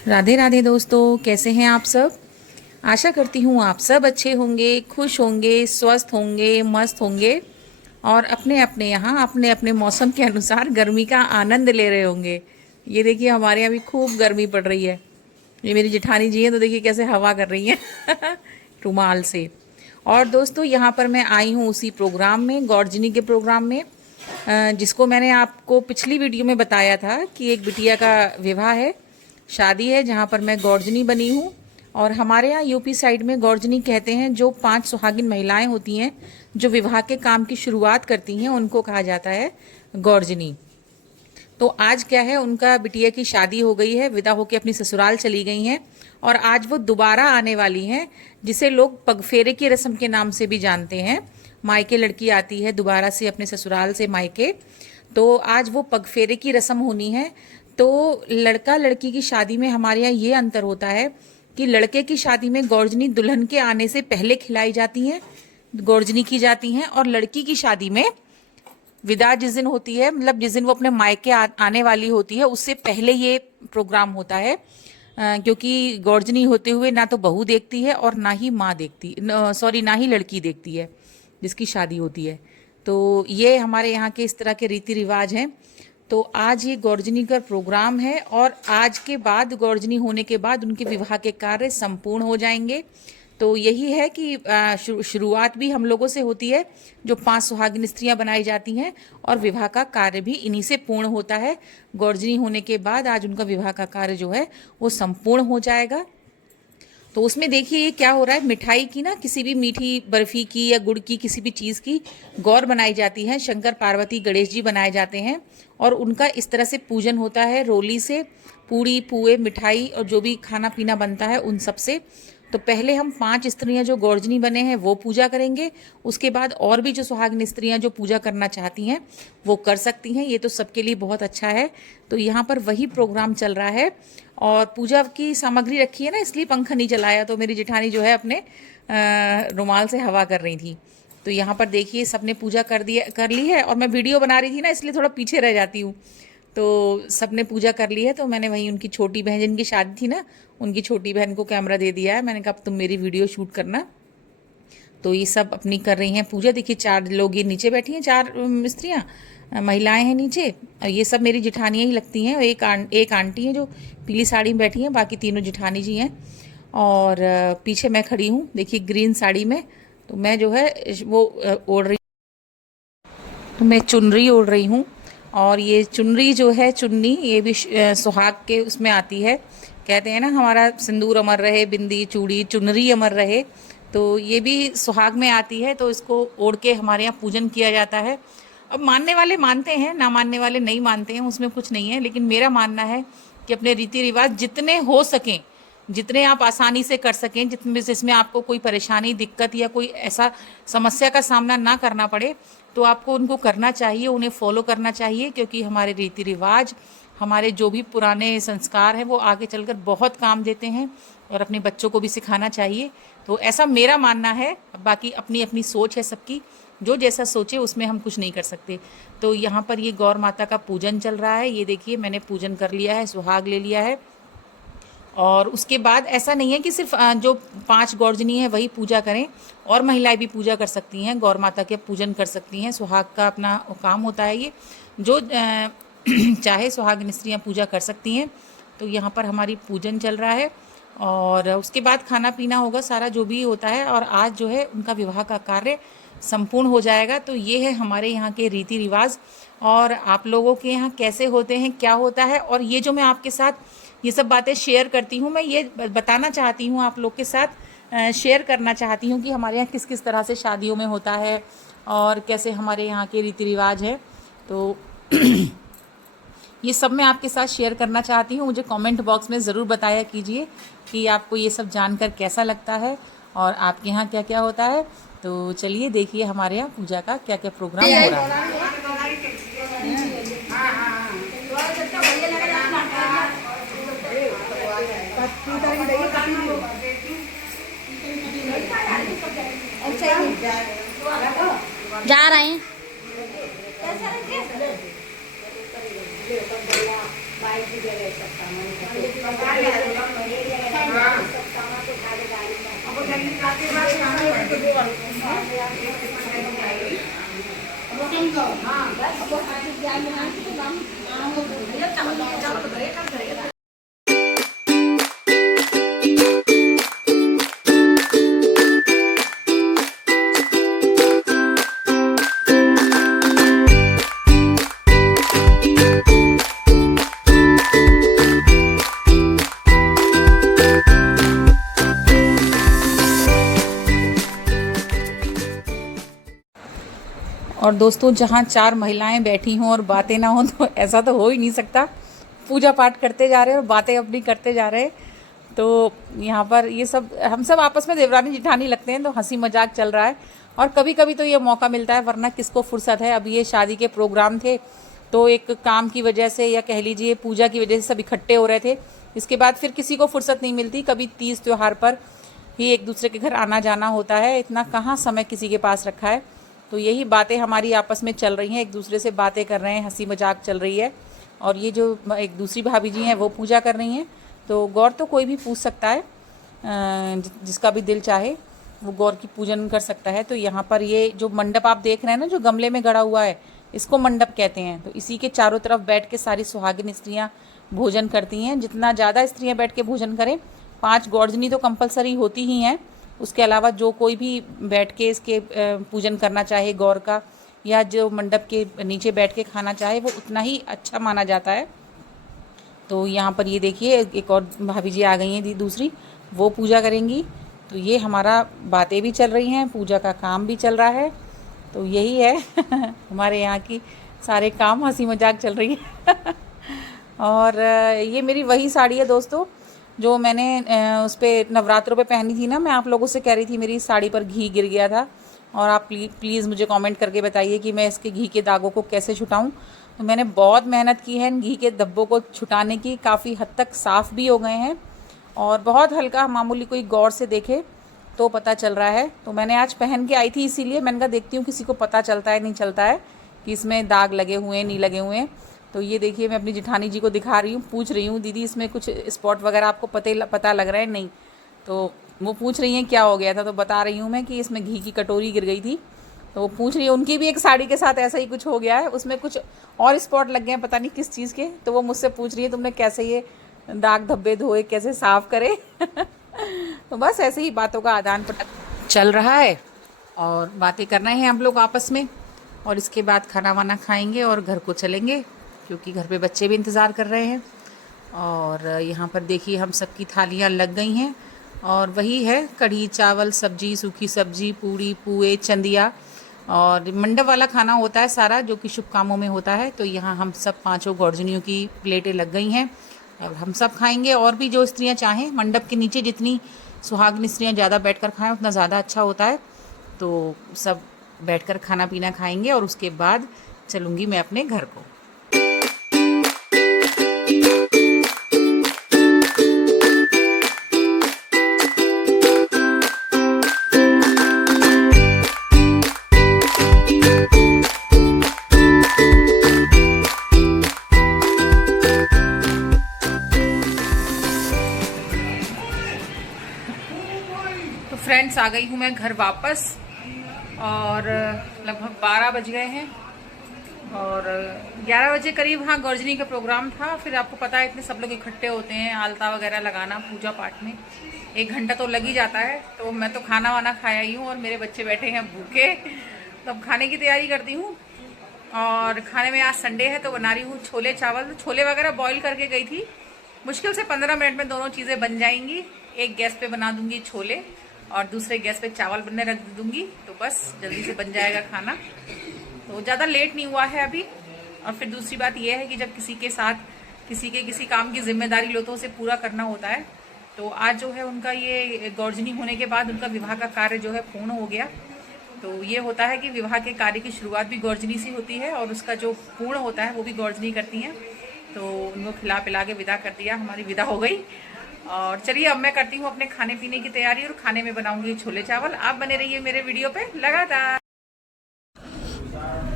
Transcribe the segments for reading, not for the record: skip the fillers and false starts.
राधे राधे दोस्तों, कैसे हैं आप सब। आशा करती हूँ आप सब अच्छे होंगे, खुश होंगे, स्वस्थ होंगे, मस्त होंगे और अपने अपने यहाँ अपने अपने मौसम के अनुसार गर्मी का आनंद ले रहे होंगे। ये देखिए, हमारे यहाँ भी खूब गर्मी पड़ रही है। ये मेरी जेठानी जी हैं, तो देखिए कैसे हवा कर रही हैं रुमाल से। और दोस्तों, यहाँ पर मैं आई हूँ उसी प्रोग्राम में, गौरजनी के प्रोग्राम में, जिसको मैंने आपको पिछली वीडियो में बताया था कि एक बिटिया का विवाह है, शादी है, जहाँ पर मैं गौरजनी बनी हूँ। और हमारे यहाँ यूपी साइड में गौरजनी कहते हैं, जो 5 सुहागिन महिलाएं होती हैं जो विवाह के काम की शुरुआत करती हैं, उनको कहा जाता है गौरजनी। तो आज क्या है, उनका बिटिया की शादी हो गई है, विदा होकर अपनी ससुराल चली गई हैं और आज वो दोबारा आने वाली हैं, जिसे लोग पगफेरे की रस्म के नाम से भी जानते हैं। मायके लड़की आती है दोबारा से अपने ससुराल से मायके, तो आज वो पगफेरे की रस्म होनी है। तो लड़का लड़की की शादी में हमारे यहाँ ये अंतर होता है कि लड़के की शादी में गौरजनी दुल्हन के आने से पहले खिलाई जाती हैं, गौरजनी की जाती हैं, और लड़की की शादी में विदा जिस दिन होती है, मतलब जिस दिन वो अपने मायके आने वाली होती है, उससे पहले ये प्रोग्राम होता है। क्योंकि गौरजनी होते हुए ना तो बहू देखती है और ना ही माँ देखती, सॉरी, ना ही लड़की देखती है जिसकी शादी होती है। तो ये हमारे यहाँ के इस तरह के रीति रिवाज हैं। तो आज ये गौरजनी का प्रोग्राम है और आज के बाद, गौरजनी होने के बाद, उनके विवाह के कार्य संपूर्ण हो जाएंगे। तो यही है कि शुरुआत भी हम लोगों से होती है, जो 5 सुहागिन स्त्रियां बनाई जाती हैं, और विवाह का कार्य भी इन्हीं से पूर्ण होता है। गौरजनी होने के बाद आज उनका विवाह का कार्य जो है वो संपूर्ण हो जाएगा। तो उसमें देखिए ये क्या हो रहा है, मिठाई की ना, किसी भी मीठी बर्फी की या गुड़ की किसी भी चीज़ की गौर बनाई जाती है, शंकर पार्वती गणेश जी बनाए जाते हैं और उनका इस तरह से पूजन होता है, रोली से, पूड़ी पुए मिठाई और जो भी खाना पीना बनता है उन सब से। तो पहले हम 5 स्त्रियां जो गौरजनी बने हैं वो पूजा करेंगे, उसके बाद और भी जो सुहागिन स्त्रियां जो पूजा करना चाहती हैं वो कर सकती हैं। ये तो सबके लिए बहुत अच्छा है। तो यहाँ पर वही प्रोग्राम चल रहा है और पूजा की सामग्री रखी है ना, इसलिए पंखा नहीं चलाया। तो मेरी जेठानी जो है अपने रुमाल से हवा कर रही थी। तो यहाँ पर देखिए सबने पूजा कर ली है, और मैं वीडियो बना रही थी ना, इसलिए थोड़ा पीछे रह जाती हूँ। तो सबने पूजा कर ली है, तो मैंने वहीं उनकी छोटी बहन, जिनकी शादी थी ना, उनकी छोटी बहन को कैमरा दे दिया है। मैंने कहा अब तुम मेरी वीडियो शूट करना। तो ये सब अपनी कर रही हैं पूजा। देखिए 4 लोग ये नीचे बैठी हैं, 4 स्त्रियाँ, महिलाएं हैं नीचे, और ये सब मेरी जेठानियाँ ही लगती हैं। एक आंटी हैं जो पीली साड़ी में बैठी हैं, बाकी तीनों जेठानी जी हैं। और पीछे मैं खड़ी हूँ, देखिए ग्रीन साड़ी में। तो मैं जो है वो ओढ़ रही, तो मैं चुनरी ओढ़ रही हूँ। और ये चुनरी जो है, चुन्नी, ये भी सुहाग के उसमें आती है। कहते हैं ना, हमारा सिंदूर अमर रहे, बिंदी चूड़ी चुनरी अमर रहे। तो ये भी सुहाग में आती है, तो इसको ओढ़ के हमारे यहाँ पूजन किया जाता है। अब मानने वाले मानते हैं, ना मानने वाले नहीं मानते हैं, उसमें कुछ नहीं है। लेकिन मेरा मानना है कि अपने रीति रिवाज जितने हो सकें, जितने आप आसानी से कर सकें, जिसमें आपको कोई परेशानी, दिक्कत या कोई ऐसा समस्या का सामना ना करना पड़े, तो आपको उनको करना चाहिए, उन्हें फॉलो करना चाहिए। क्योंकि हमारे रीति रिवाज, हमारे जो भी पुराने संस्कार हैं, वो आगे चलकर बहुत काम देते हैं और अपने बच्चों को भी सिखाना चाहिए। तो ऐसा मेरा मानना है। बाकी अपनी अपनी सोच है सबकी, जो जैसा सोचे उसमें हम कुछ नहीं कर सकते। तो यहाँ पर ये गौर माता का पूजन चल रहा है। ये देखिए मैंने पूजन कर लिया है, सुहाग ले लिया है। और उसके बाद ऐसा नहीं है कि सिर्फ जो 5 गौरजनी है वही पूजा करें, और महिलाएं भी पूजा कर सकती हैं, गौर माता के पूजन कर सकती हैं। सुहाग का अपना काम होता है ये, जो चाहे सुहागिन स्त्रियाँ पूजा कर सकती हैं। तो यहाँ पर हमारी पूजन चल रहा है और उसके बाद खाना पीना होगा, सारा जो भी होता है। और आज जो है उनका विवाह का कार्य संपूर्ण हो जाएगा। तो ये है हमारे यहाँ के रीति रिवाज। और आप लोगों के यहाँ कैसे होते हैं, क्या होता है, और ये जो मैं आपके साथ ये सब बातें शेयर करती हूँ, मैं ये बताना चाहती हूँ, आप लोग के साथ शेयर करना चाहती हूँ कि हमारे यहाँ किस किस तरह से शादियों में होता है और कैसे हमारे यहाँ के रीति रिवाज है। तो ये सब मैं आपके साथ शेयर करना चाहती हूँ। मुझे कमेंट बॉक्स में ज़रूर बताया कीजिए कि आपको ये सब जानकर कैसा लगता है और आपके यहाँ क्या क्या होता है। तो चलिए देखिए हमारे यहाँ पूजा का क्या क्या प्रोग्राम हो रहा है। जा रहे हैं। और दोस्तों, जहाँ 4 महिलाएं बैठी हों और बातें ना हों तो ऐसा तो हो ही नहीं सकता। पूजा पाठ करते जा रहे हैं और बातें अपनी करते जा रहे हैं। तो यहाँ पर ये सब हम सब आपस में देवरानी जिठानी लगते हैं, तो हंसी मजाक चल रहा है। और कभी कभी तो ये मौका मिलता है, वरना किसको फुर्सत है। अभी ये शादी के प्रोग्राम थे, तो एक काम की वजह से या कह लीजिए पूजा की वजह से सब इकट्ठे हो रहे थे। इसके बाद फिर किसी को फुर्सत नहीं मिलती। कभी तीज त्यौहार पर ही एक दूसरे के घर आना जाना होता है, इतना कहाँ समय किसी के पास रखा है। तो यही बातें हमारी आपस में चल रही हैं, एक दूसरे से बातें कर रहे हैं, हंसी मजाक चल रही है। और ये जो एक दूसरी भाभी जी हैं वो पूजा कर रही हैं। तो गौर तो कोई भी पूछ सकता है, जिसका भी दिल चाहे वो गौर की पूजन कर सकता है। तो यहाँ पर ये जो मंडप आप देख रहे हैं ना, जो गमले में गड़ा हुआ है, इसको मंडप कहते हैं। तो इसी के चारों तरफ बैठ के सारी सुहागिन स्त्रियाँ भोजन करती हैं। जितना ज़्यादा स्त्रियाँ बैठ के भोजन करें, 5 गौरजनी तो कंपलसरी होती ही हैं। उसके अलावा जो कोई भी बैठ के इसके पूजन करना चाहे गौर का, या जो मंडप के नीचे बैठ के खाना चाहे, वो उतना ही अच्छा माना जाता है। तो यहाँ पर ये देखिए, एक और भाभी जी आ गई हैं, दूसरी, वो पूजा करेंगी। तो ये हमारा बातें भी चल रही हैं, पूजा का काम भी चल रहा है। तो यही है हमारे यहाँ की सारे काम, हंसी मजाक चल रही है और ये मेरी वही साड़ी है दोस्तों, जो मैंने उस पर नवरात्रों पे पहनी थी ना। मैं आप लोगों से कह रही थी मेरी साड़ी पर घी गिर गया था, और आप प्लीज़ मुझे कमेंट करके बताइए कि मैं इसके घी के दागों को कैसे छुटाऊं। तो मैंने बहुत मेहनत की है इन घी के धब्बों को छुटाने की। काफ़ी हद तक साफ़ भी हो गए हैं, और बहुत हल्का मामूली कोई गौर से देखे तो पता चल रहा है। तो मैंने आज पहन के आई थी, इसीलिए मैंने कहा देखती हूँ किसी को पता चलता है नहीं चलता है कि इसमें दाग लगे हुए हैं नहीं लगे हुए हैं। तो ये देखिए, मैं अपनी जिठानी जी को दिखा रही हूँ, पूछ रही हूँ दीदी इसमें कुछ स्पॉट वगैरह आपको पता लग रहा है? नहीं। तो वो पूछ रही हैं क्या हो गया था, तो बता रही हूँ मैं कि इसमें घी की कटोरी गिर गई थी। तो वो पूछ रही है, उनकी भी एक साड़ी के साथ ऐसा ही कुछ हो गया है, उसमें कुछ और स्पॉट लग गए हैं, पता नहीं किस चीज़ के। तो वो मुझसे पूछ रही है तुमने कैसे ये दाग धब्बे धोए, कैसे साफ़ करे तो बस ऐसे ही बातों का आदान प्रदान चल रहा है, और बातें करना है हम लोग आपस में। और इसके बाद खाना वाना खाएंगे और घर को चलेंगे, क्योंकि घर पे बच्चे भी इंतज़ार कर रहे हैं। और यहाँ पर देखिए, हम सबकी थालियाँ लग गई हैं, और वही है कढ़ी चावल सब्जी, सूखी सब्जी, पूड़ी पुए, चंदिया, और मंडप वाला खाना होता है सारा, जो कि शुभ कामों में होता है। तो यहाँ हम सब 5 गौरजनियों की प्लेटें लग गई हैं, और हम सब खाएंगे। और भी जो स्त्रियाँ चाहें, मंडप के नीचे जितनी सुहागिन स्त्रियाँ ज़्यादा बैठकर खाएं उतना ज़्यादा अच्छा होता है। तो सब बैठकर खाना पीना खाएंगे, और उसके बाद चलूँगी मैं अपने घर को। फ्रेंड्स, आ गई हूँ मैं घर वापस, और लगभग 12 बज गए हैं, और 11 बजे करीब हाँ गौरजनी का प्रोग्राम था। फिर आपको पता है इतने सब लोग इकट्ठे होते हैं, आलता वगैरह लगाना पूजा पाठ में 1 घंटा तो लग ही जाता है। तो मैं तो खाना वाना खाया ही हूँ, और मेरे बच्चे बैठे हैं भूखे। तो अब खाने की तैयारी करती हूँ, और खाने में आज संडे है तो बना रही हूँ छोले चावल। छोले वगैरह बॉईल करके गई थी, मुश्किल से 15 मिनट में दोनों चीज़ें बन जाएंगी। एक गैस पे बना दूंगी छोले, और दूसरे गैस पे चावल बनने रख दूंगी, तो बस जल्दी से बन जाएगा खाना। तो ज़्यादा लेट नहीं हुआ है अभी। और फिर दूसरी बात यह है कि जब किसी के साथ किसी काम की जिम्मेदारी लो तो उसे पूरा करना होता है। तो आज जो है उनका ये गौरजनी होने के बाद उनका विवाह का कार्य जो है पूर्ण हो गया। तो ये होता है कि विवाह के कार्य की शुरुआत भी गौरजनी से होती है, और उसका जो पूर्ण होता है वो भी गौरजनी करती हैं। तो उनको खिला पिला के विदा कर दिया, हमारी विदा हो गई। और चलिए अब मैं करती हूँ अपने खाने पीने की तैयारी, और खाने में बनाऊंगी छोले चावल। आप बने रहिए मेरे वीडियो पे लगातार।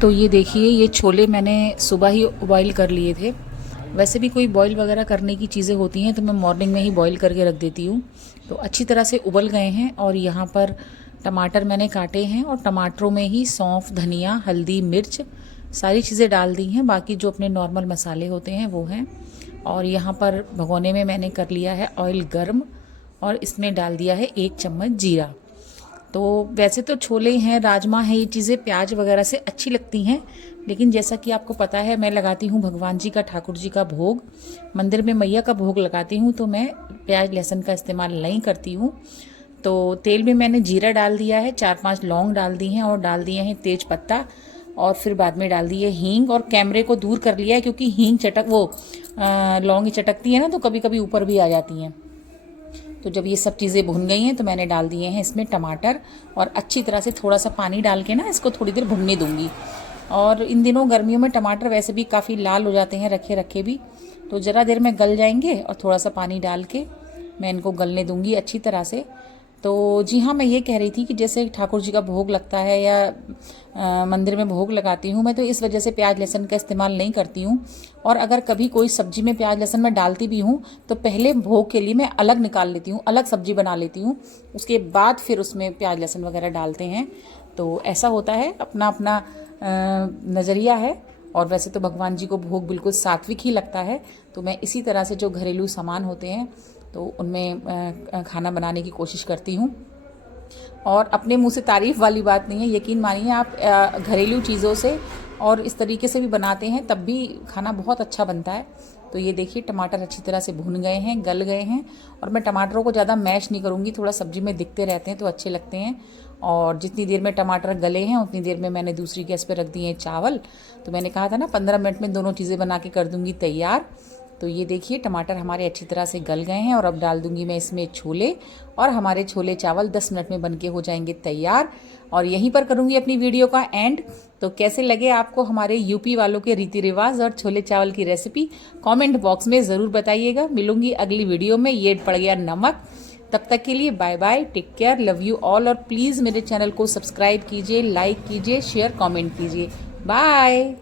तो ये देखिए, ये छोले मैंने सुबह ही बॉईल कर लिए थे। वैसे भी कोई बॉईल वगैरह करने की चीज़ें होती हैं तो मैं मॉर्निंग में ही बॉईल करके रख देती हूँ। तो अच्छी तरह से उबल गए हैं, और यहाँ पर टमाटर मैंने काटे हैं और टमाटरों में ही सौंफ, धनिया, हल्दी, मिर्च सारी चीज़ें डाल दी हैं। बाकी जो अपने नॉर्मल मसाले होते हैं वो हैं। और यहाँ पर भगोने में मैंने कर लिया है ऑयल गर्म और इसमें डाल दिया है 1 चम्मच जीरा। तो वैसे तो छोले हैं, राजमा है, ये चीज़ें प्याज वगैरह से अच्छी लगती हैं, लेकिन जैसा कि आपको पता है मैं लगाती हूँ भगवान जी का, ठाकुर जी का भोग, मंदिर में मैया का भोग लगाती हूँ, तो मैं प्याज लहसुन का इस्तेमाल नहीं करती हूँ। तो तेल में मैंने जीरा डाल दिया है, 4-5 लौंग डाल दी हैं और डाल दिए हैं तेज पत्ता, और फिर बाद में डाल दिए हींग। और कैमरे को दूर कर लिया है क्योंकि हींग लौंग ही चटकती है ना, तो कभी कभी ऊपर भी आ जाती हैं। तो जब ये सब चीज़ें भुन गई हैं तो मैंने डाल दिए हैं इसमें टमाटर, और अच्छी तरह से थोड़ा सा पानी डाल के ना इसको थोड़ी देर भुनने दूंगी। और इन दिनों गर्मियों में टमाटर वैसे भी काफ़ी लाल हो जाते हैं रखे रखे भी, तो ज़रा देर में गल जाएंगे और थोड़ा सा पानी डाल के मैं इनको गलने दूंगी अच्छी तरह से। तो जी हाँ, मैं ये कह रही थी कि जैसे ठाकुर जी का भोग लगता है या मंदिर में भोग लगाती हूँ मैं, तो इस वजह से प्याज लहसुन का इस्तेमाल नहीं करती हूँ। और अगर कभी कोई सब्जी में प्याज लहसुन मैं डालती भी हूँ तो पहले भोग के लिए मैं अलग निकाल लेती हूँ, अलग सब्जी बना लेती हूँ, उसके बाद फिर उसमें प्याज लहसुन वगैरह डालते हैं। तो ऐसा होता है, अपना अपना नज़रिया है। और वैसे तो भगवान जी को भोग बिल्कुल सात्विक ही लगता है, तो मैं इसी तरह से जो घरेलू सामान होते हैं तो उनमें खाना बनाने की कोशिश करती हूँ। और अपने मुंह से तारीफ़ वाली बात नहीं है, यकीन मानिए आप घरेलू चीज़ों से और इस तरीके से भी बनाते हैं तब भी खाना बहुत अच्छा बनता है। तो ये देखिए टमाटर अच्छी तरह से भुन गए हैं, गल गए हैं, और मैं टमाटरों को ज़्यादा मैश नहीं करूँगी, थोड़ा सब्जी में दिखते रहते हैं तो अच्छे लगते हैं। और जितनी देर में टमाटर गले हैं उतनी देर में मैंने दूसरी गैस पे रख दिए हैं चावल। तो मैंने कहा था ना 15 मिनट में दोनों चीज़ें बना के कर दूँगी तैयार। तो ये देखिए टमाटर हमारे अच्छी तरह से गल गए हैं और अब डाल दूंगी मैं इसमें छोले, और हमारे छोले चावल 10 मिनट में बनके हो जाएंगे तैयार। और यहीं पर करूंगी अपनी वीडियो का एंड। तो कैसे लगे आपको हमारे यूपी वालों के रीति रिवाज और छोले चावल की रेसिपी, कमेंट बॉक्स में ज़रूर बताइएगा। मिलूंगी अगली वीडियो में, ये पड़ गया नमक। तब तक के लिए bye bye, take care, love you all. और प्लीज़ मेरे चैनल को सब्सक्राइब कीजिए, लाइक कीजिए, शेयर कॉमेंट कीजिए। बाय।